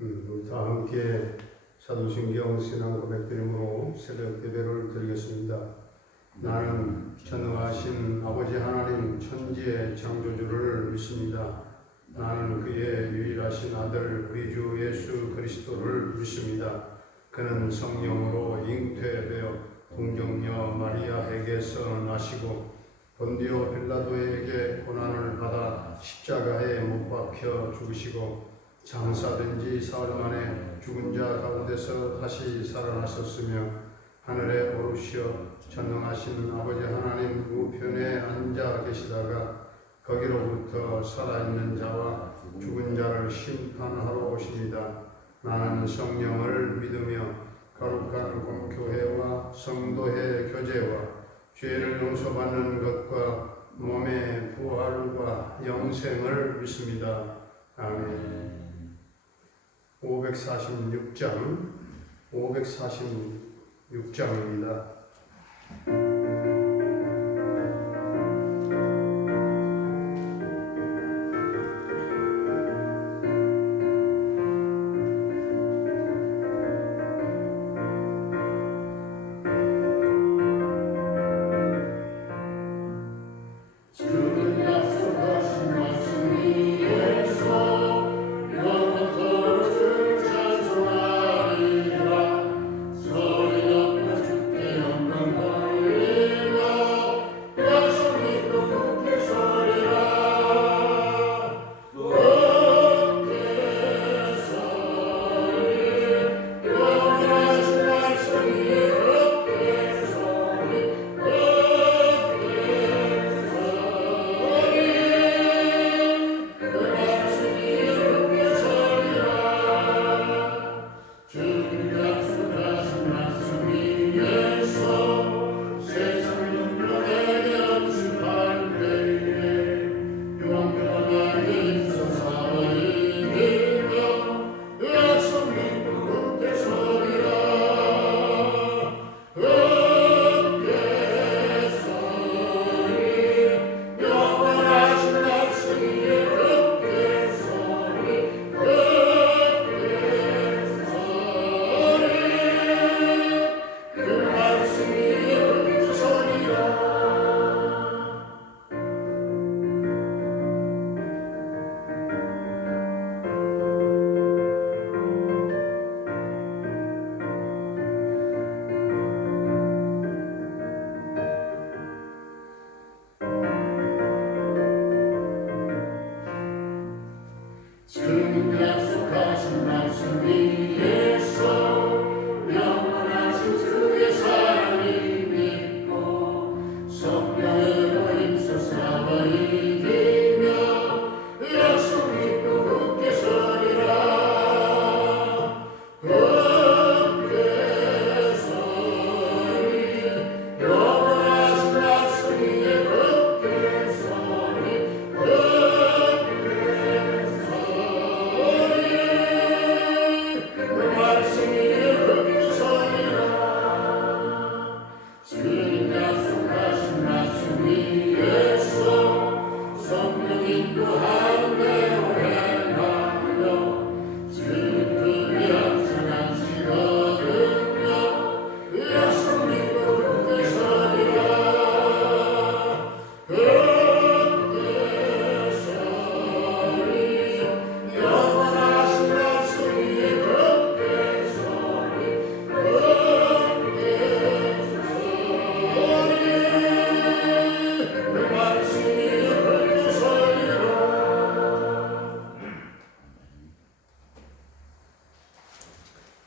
우리 다 함께 사도신경 신앙 고백드림으로 새벽 예배를 드리겠습니다. 나는 전능하신 아버지 하나님 천지의 창조주를 믿습니다. 나는 그의 유일하신 아들 우리 주 예수 그리스도를 믿습니다. 그는 성령으로 잉태되어 동정녀 마리아에게서 나시고 본디오 빌라도에게 고난을 받아 십자가에 못 박혀 죽으시고 장사된 지 사흘 만에 죽은 자 가운데서 다시 살아나셨으며 하늘에 오르시어 전능하신 아버지 하나님 우편에 앉아 계시다가 거기로부터 살아있는 자와 죽은 자를 심판하러 오십니다. 나는 성령을 믿으며 거룩한 공교회와 성도의 교제와 죄를 용서받는 것과 몸의 부활과 영생을 믿습니다. 아멘. 546장입니다.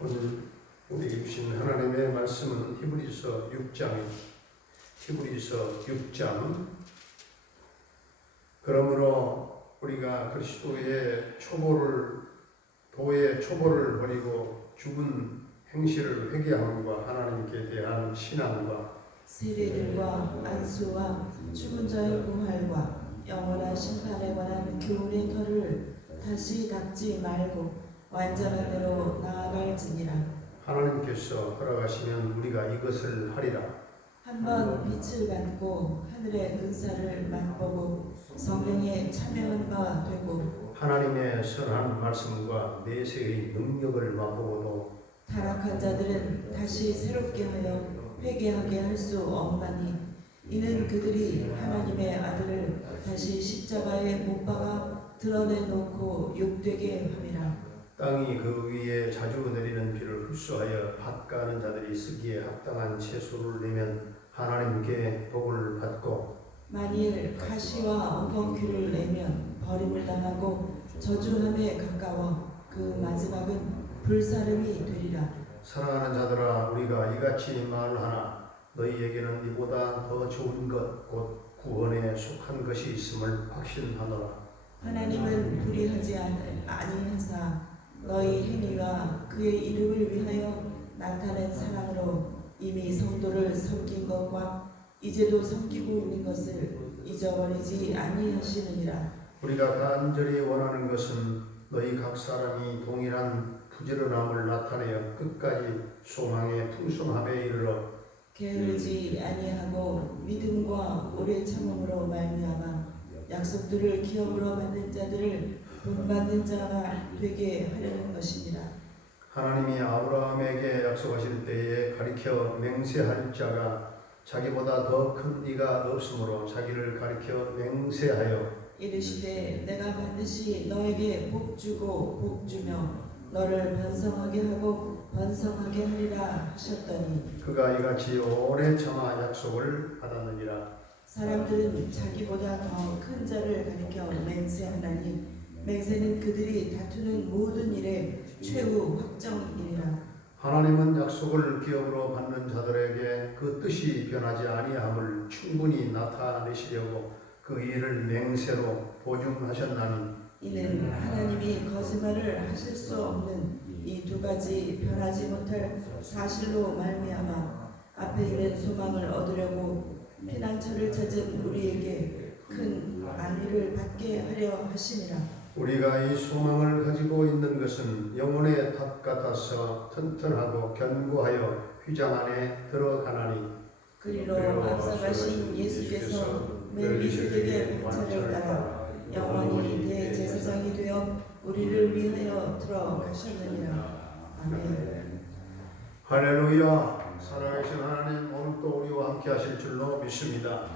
오늘 우리에게 주신 하나님의 말씀은 히브리서 6장. 그러므로 우리가 그리스도의 도의 초보를 버리고 죽은 행실을 회개함과 하나님께 대한 신앙과 세례들과 안수와 죽은 자의 부활과 영원한 심판에 관한 교훈의 터를 다시 닦지 말고 완전한 대로 나아갈지니라. 하나님께서 허락하시면 우리가 이것을 하리라. 한번 빛을 받고 하늘의 은사를 맛보고 성령에 참여한 바 되고 하나님의 선한 말씀과 내세의 능력을 맛보고도 타락한 자들은 다시 새롭게 하여 회개하게 할 수 없나니 이는 그들이 하나님의 아들을 다시 십자가에 못 박아 드러내놓고 욕되게 함이라. 땅이 그 위에 자주 내리는 비를 흡수하여 밭가는 자들이 쓰기에 합당한 채소를 내면 하나님께 복을 받고 만일 가시와 엉겅퀴를 내면 버림을 당하고 저주함에 가까워 그 마지막은 불사름이 되리라. 사랑하는 자들아 우리가 이같이 말하나 너희에게는 이보다 더 좋은 것 곧 구원에 속한 것이 있음을 확신하노라. 하나님은 불의하지 아니하사 너희 행위와 그의 이름을 위하여 나타낸 사랑으로 이미 성도를 섬긴 것과 이제도 섬기고 있는 것을 잊어버리지 아니하시느니라. 우리가 간절히 원하는 것은 너희 각 사람이 동일한 부지런함을 나타내어 끝까지 소망의 풍성함에 이르러 게으르지 아니하고 믿음과 오래 참음으로 말미암아 약속들을 기업으로 받는 자들을 본받는 자가 되게 하려는 것이니라. 하나님이 아브라함에게 약속하실 때에 가리켜 맹세할 자가 자기보다 더 큰 이가 없으므로 자기를 가리켜 맹세하여 이르시되 내가 반드시 너에게 복 주고 복 주며 너를 번성하게 하고 번성하게 하리라 하셨더니 그가 이같이 오래 참아 약속을 받았느니라. 사람들은 자기보다 더 큰 자를 가리켜 맹세하나니 맹세는 그들이 다투는 모든 일의 최후 확정이니라. 하나님은 약속을 기업으로 받는 자들에게 그 뜻이 변하지 아니함을 충분히 나타내시려고 그 일을 맹세로 보증하셨나니 이는 하나님이 거짓말을 하실 수 없는 이 두 가지 변하지 못할 사실로 말미암아 앞에 있는 소망을 얻으려고 피난처를 찾은 우리에게 큰 안위를 받게 하려 하심이라. 우리가 이 소망을 가지고 있는 것은 영혼의 탑 같아서 튼튼하고 견고하여 휘장 안에 들어가나니 그리로 앞서가신 예수께서 멜기세덱의 반차를 따라 영원히 대제사장이 되어 우리를 위하여 들어가셨느니라. 아멘. 할렐루야. 살아계신 하나님 오늘 또 우리와 함께 하실 줄로 믿습니다.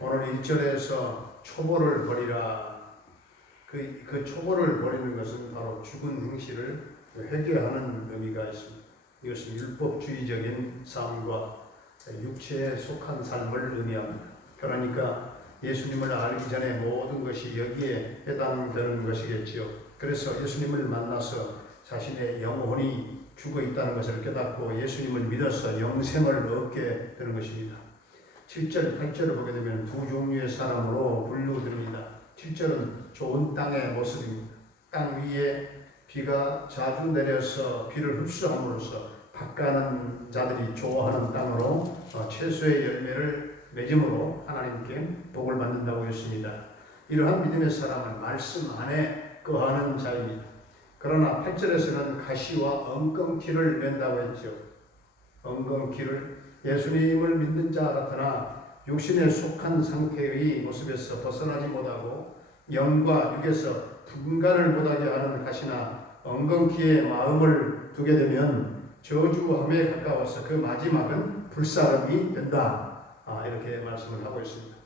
오늘 1절에서 초보를 버리라. 그 초보를 버리는 것은 바로 죽은 행실을 회개하는 의미가 있습니다. 이것은 율법주의적인 삶과 육체에 속한 삶을 의미합니다. 그러니까 예수님을 알기 전에 모든 것이 여기에 해당되는 것이겠지요. 그래서 예수님을 만나서 자신의 영혼이 죽어 있다는 것을 깨닫고 예수님을 믿어서 영생을 얻게 되는 것입니다. 7절, 8절을 보게 되면 두 종류의 사람으로 분류됩니다. 7절은 좋은 땅의 모습입니다. 땅 위에 비가 자주 내려서 비를 흡수함으로써 밭가는 자들이 좋아하는 땅으로 채소의 열매를 맺음으로 하나님께 복을 받는다고 했습니다. 이러한 믿음의 사람은 말씀 안에 거하는 자입니다. 그러나 8절에서는 가시와 엉겅퀴를 낸다고 했죠. 엉겅퀴를 예수님을 믿는 자 같으나 육신에 속한 상태의 모습에서 벗어나지 못하고 영과 육에서 분간을 못하게 하는 가시나 엉겅퀴에 마음을 두게 되면 저주함에 가까워서 그 마지막은 불사름이 된다. 이렇게 말씀을 하고 있습니다.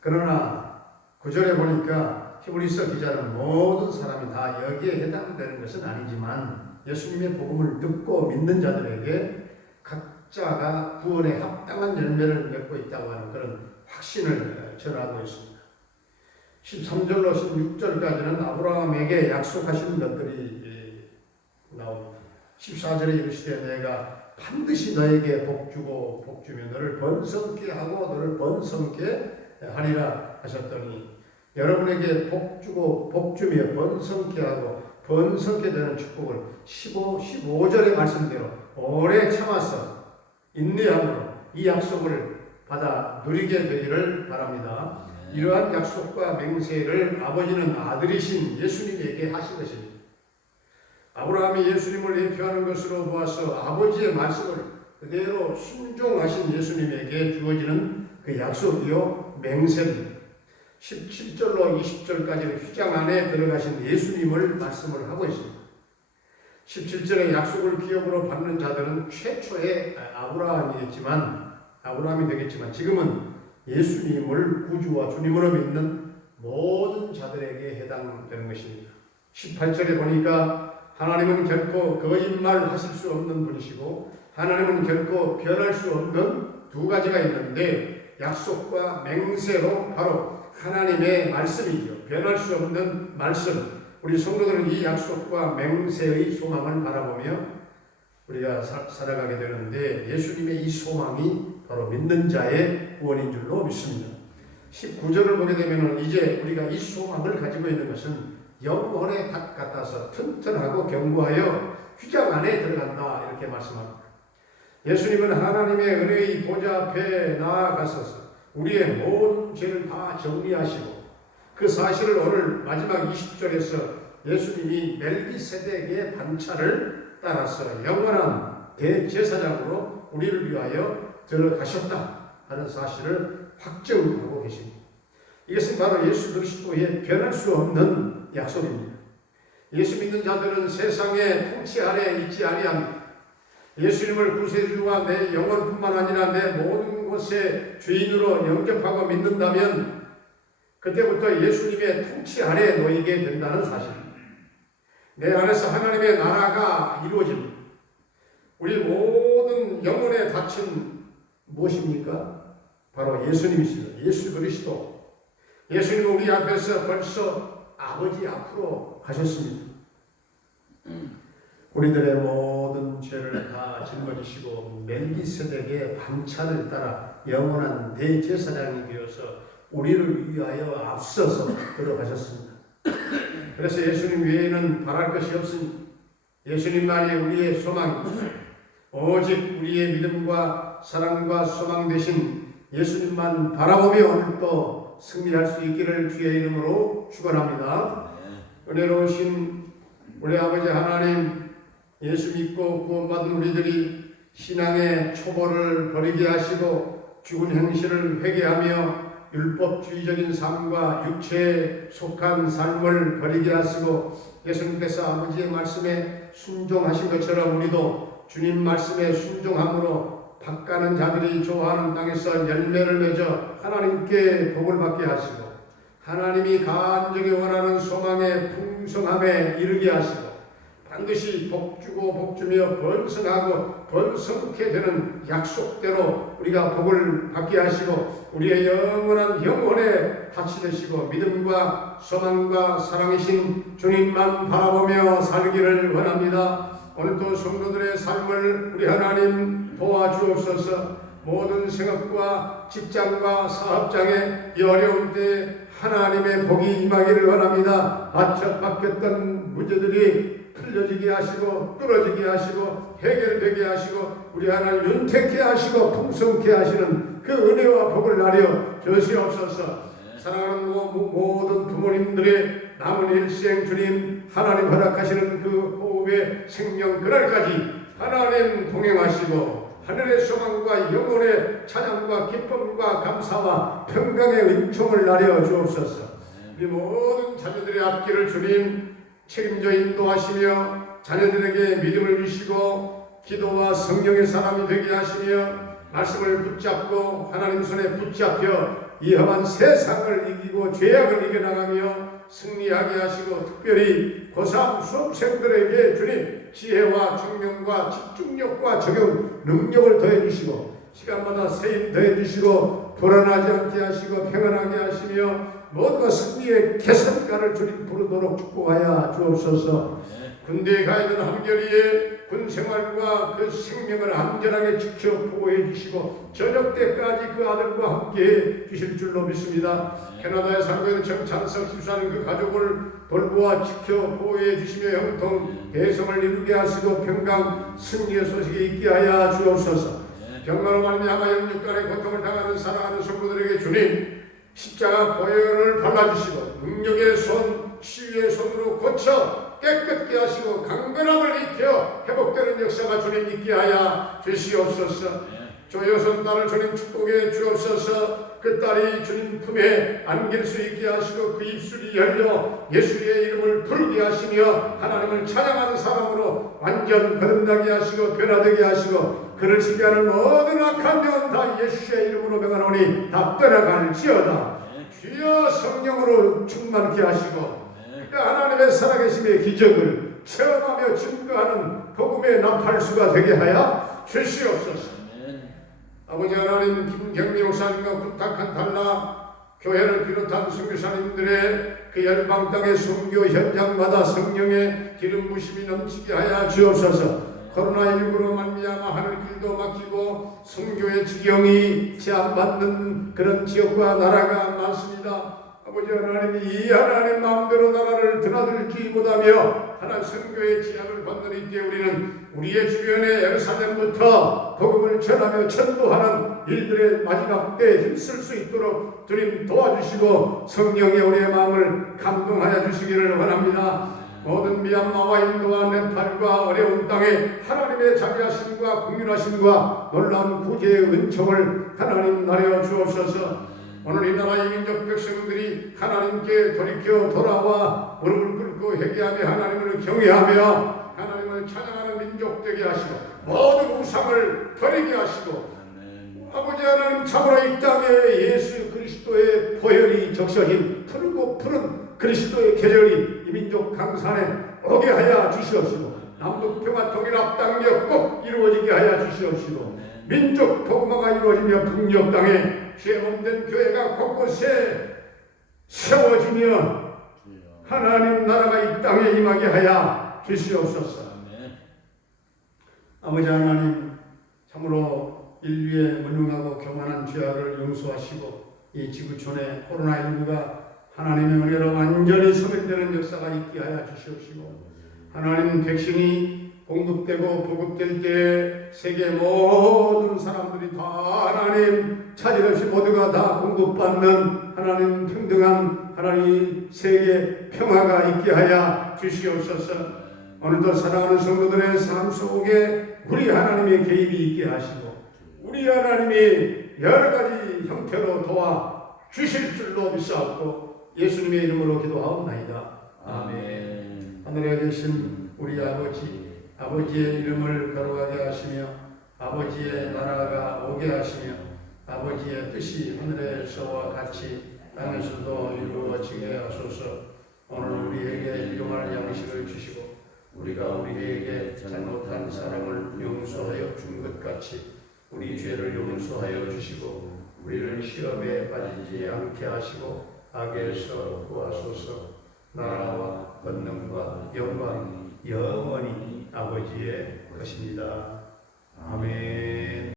그러나 9절에 보니까 히브리서 기자는 모든 사람이 다 여기에 해당되는 것은 아니지만 예수님의 복음을 듣고 믿는 자들에게 각자가 구원에 합당한 열매를 맺고 있다고 하는 그런 확신을 전하고 있습니다. 13절로 16절까지는 아브라함에게 약속하신 것들이 나옵니다. 14절에 이르시되 내가 반드시 너에게 복주고 복주며 너를 번성케 하고 너를 번성케 하리라 하셨더니 여러분에게 복주고 복주며 번성케 하고 번성케 되는 축복을 15절의 말씀대로 오래 참아서 인내함으로 이 약속을 받아 누리게 되기를 바랍니다. 이러한 약속과 맹세를 아버지는 아들이신 예수님에게 하신 것입니다. 아브라함이 예수님을 대표하는 것으로 보아서 아버지의 말씀을 그대로 순종하신 예수님에게 주어지는 그 약속이요 맹세입니다. 17절로 20절까지는 휘장 안에 들어가신 예수님을 말씀을 하고 있습니다. 17절에 약속을 기업으로 받는 자들은 최초의 아브라함이 되겠지만 지금은 예수님을 구주와 주님으로 믿는 모든 자들에게 해당되는 것입니다. 18절에 보니까 하나님은 결코 거짓말하실 수 없는 분이시고 하나님은 결코 변할 수 없는 두 가지가 있는데 약속과 맹세로 바로 하나님의 말씀이죠. 변할 수 없는 말씀. 우리 성도들은 이 약속과 맹세의 소망을 바라보며 우리가 살아가게 되는데 예수님의 이 소망이 바로 믿는 자의 구원인 줄로 믿습니다. 19절을 보게 되면 이제 우리가 이 소망을 가지고 있는 것은 영혼의 밭 같아서 튼튼하고 견고하여 휘장 안에 들어간다 이렇게 말씀합니다. 예수님은 하나님의 은혜의 보좌 앞에 나아가셔서 우리의 모든 죄를 다 정리하시고 그 사실을 오늘 마지막 20절에서 예수님이 멜기세덱의 반차를 따라서 영원한 대제사장으로 우리를 위하여 들어가셨다 하는 사실을 확증하고 계십니다. 이것은 바로 예수 그리스도의 변할 수 없는 약속입니다. 예수 믿는 자들은 세상의 통치 아래 있지 아니합니다. 예수님을 구세주와 내 영혼뿐만 아니라 내 모든 것의 주인으로 영접하고 믿는다면 그때부터 예수님의 통치 아래 놓이게 된다는 사실입니다. 내 안에서 하나님의 나라가 이루어집니다. 우리 모든 영혼의 닫힌 무엇입니까? 바로 예수님이십니다. 예수 그리스도. 예수님은 우리 앞에서 벌써 아버지 앞으로 가셨습니다. 우리들의 모든 죄를 다 짊어지시고 멜기세덱의 반차를 따라 영원한 대제사장이 되어서 우리를 위하여 앞서서 들어가셨습니다. 그래서 예수님 외에는 바랄 것이 없습니다. 예수님만이 우리의 소망입니다. 오직 우리의 믿음과 사랑과 소망 되신 예수님만 바라보며 오늘도 승리할 수 있기를 주의 이름으로 축원합니다. 은혜로우신 우리 아버지 하나님, 예수 믿고 구원받은 우리들이 신앙의 초보를 버리게 하시고 죽은 행실을 회개하며 율법주의적인 삶과 육체에 속한 삶을 버리게 하시고 예수님께서 아버지의 말씀에 순종하신 것처럼 우리도 주님 말씀에 순종함으로 밭가는 자들이 좋아하는 땅에서 열매를 맺어 하나님께 복을 받게 하시고 하나님이 간절히 원하는 소망의 풍성함에 이르게 하시고 반드시 복주고 복주며 번성하고 번성케 되는 약속대로 우리가 복을 받게 하시고 우리의 영원한 영혼에 밭이 되시고 믿음과 소망과 사랑이신 주님만 바라보며 살기를 원합니다. 오늘도 성도들의 삶을 우리 하나님 도와주옵소서. 모든 생업과 직장과 사업장에 이 어려운 때 하나님의 복이 임하기를 원합니다. 바뀌었던 문제들이 풀려지게 하시고 뚫어지게 하시고 해결되게 하시고 우리 하나님 윤택케 하시고 풍성케 하시는 그 은혜와 복을 나려 주시옵소서. 사랑하는 모든 부모님들의 남은 일생 주님 하나님 허락하시는 그 호흡의 생명 그날까지 하나님 동행하시고 하늘의 소망과 영혼의 찬양과 기쁨과 감사와 평강의 은총을 나려 주옵소서. 우리 모든 자녀들의 앞길을 주님 책임져 인도하시며 자녀들에게 믿음을 주시고 기도와 성령의 사람이 되게 하시며 말씀을 붙잡고 하나님 손에 붙잡혀 이 험한 세상을 이기고 죄악을 이겨나가며 승리하게 하시고 특별히 고3 수험생들에게 주님 지혜와 청명과 집중력과 적용 능력을 더해주시고 시간마다 세임 더해주시고 불안하지 않게 하시고 평안하게 하시며 모든 승리의 개선가를 주님 부르도록 축복하여 주옵소서. 군대에 가야 되는 한결이에 군 생활과 그 생명을 안전하게 지켜 보호해 주시고 저녁 때까지 그 아들과 함께 해 주실 줄로 믿습니다. 캐나다에 살고 있는 정찬석 집사님 그 가족을 돌보아 지켜 보호해 주시며 형통 개성을 이루게 하시고 평강 승리의 소식이 있게 하여 주옵소서. 병마로 말미암아 영육간의 고통을 당하는 사랑하는 성도들에게 주님 십자가 보혈을 발라주시고 능력의 손, 치유의 손으로 고쳐 깨끗게 하시고 강건함을 익혀 회복되는 역사가 주님 있게 하여 주시옵소서. 조여선 딸을 주님 축복해 주옵소서. 그 딸이 주님 품에 안길 수 있게 하시고 그 입술이 열려 예수의 이름을 부르게 하시며 하나님을 찬양하는 사람으로 완전 거듭나게 하시고 변화되게 하시고 그를 지배하는 모든 악한 영은 다 예수의 이름으로 명하노니 다 떠나갈지어다. 주여 성령으로 충만케 하시고 하나님의 살아계심의 기적을 체험하며 증거하는 복음의 나팔수가 되게 하여 주시옵소서. 아버지 하나님, 김경리 목사님과 부탁한 달라 교회를 비롯한 선교사님들의 그 열방 땅의 선교 현장마다 성령의 기름 부심이 넘치게 하여 주옵소서. 코로나19로 말미암아 하늘길도 막히고 선교의 지경이 제한받는 그런 지역과 나라가 많습니다. 아버지 하나님이 이 하나님 마음대로 나라를 드나들지 못하며 하나님 선교의 지향을 받는 이때 우리는 우리의 주변의 예루살렘부터 복음을 전하며 전도하는 일들의 마지막 때에 힘쓸 수 있도록 주님 도와주시고 성령의 우리의 마음을 감동하여 주시기를 원합니다. 모든 미얀마와 인도와 네팔과 어려운 땅에 하나님의 자비하심과 국민하심과 놀라운 구제의 은총을 하나님 나려 주옵소서. 오늘 이 나라 이민족 백성들이 하나님께 돌이켜 돌아와 무릎을 꿇고 회개하며 하나님을 경외하며 하나님을 찬양하는 민족 되게 하시고 모든 우상을 버리게 하시고 아버지 하나님 참으로 이 땅에 예수 그리스도의 보혈이 적셔진 푸르고 푸른 그리스도의 계절이 이 민족 강산에 오게 하여 주시옵시고 남북 평화 통일합 땅력 꼭 이루어지게 하여 주시옵시고 민족 복음화가 이루어지며 북녘 땅에 죄 없는 교회가 곳곳에 세워지며 하나님 나라가 이 땅에 임하게 하여 주시옵소서. 아버지 하나님, 참으로 인류의 무능하고 교만한 죄악을 용서하시고 이 지구촌에 코로나19가 하나님의 은혜로 완전히 소멸되는 역사가 있게 하여 주시옵시고 하나님 백신이 공급되고 보급될 때 세계 모든 사람들이 다 하나님 차질 없이 모두가 다 공급받는 하나님 평등한 하나님 세계 평화가 있게 하여 주시옵소서. 오늘도 사랑하는 성도들의 삶 속에 우리 하나님의 개입이 있게 하시고 우리 하나님이 여러 가지 형태로 도와 주실 줄로 믿사옵고 예수님의 이름으로 기도하옵나이다. 아멘. 하늘에 계신 우리 아버지의 이름을 거룩하게 하시며 아버지의 나라가 오게 하시며 아버지의 뜻이 하늘에서와 같이 땅에서도 이루어지게 하소서. 오늘 우리에게 일용할 양식을 주시고 우리가 우리에게 잘못한 사람을 용서하여 준 것 같이 우리 죄를 용서하여 주시고 우리를 시험에 빠지지 않게 하시고 악에서 구하소서. 나라와 권능과 영광 영원히 아버지의 것입니다. 아멘.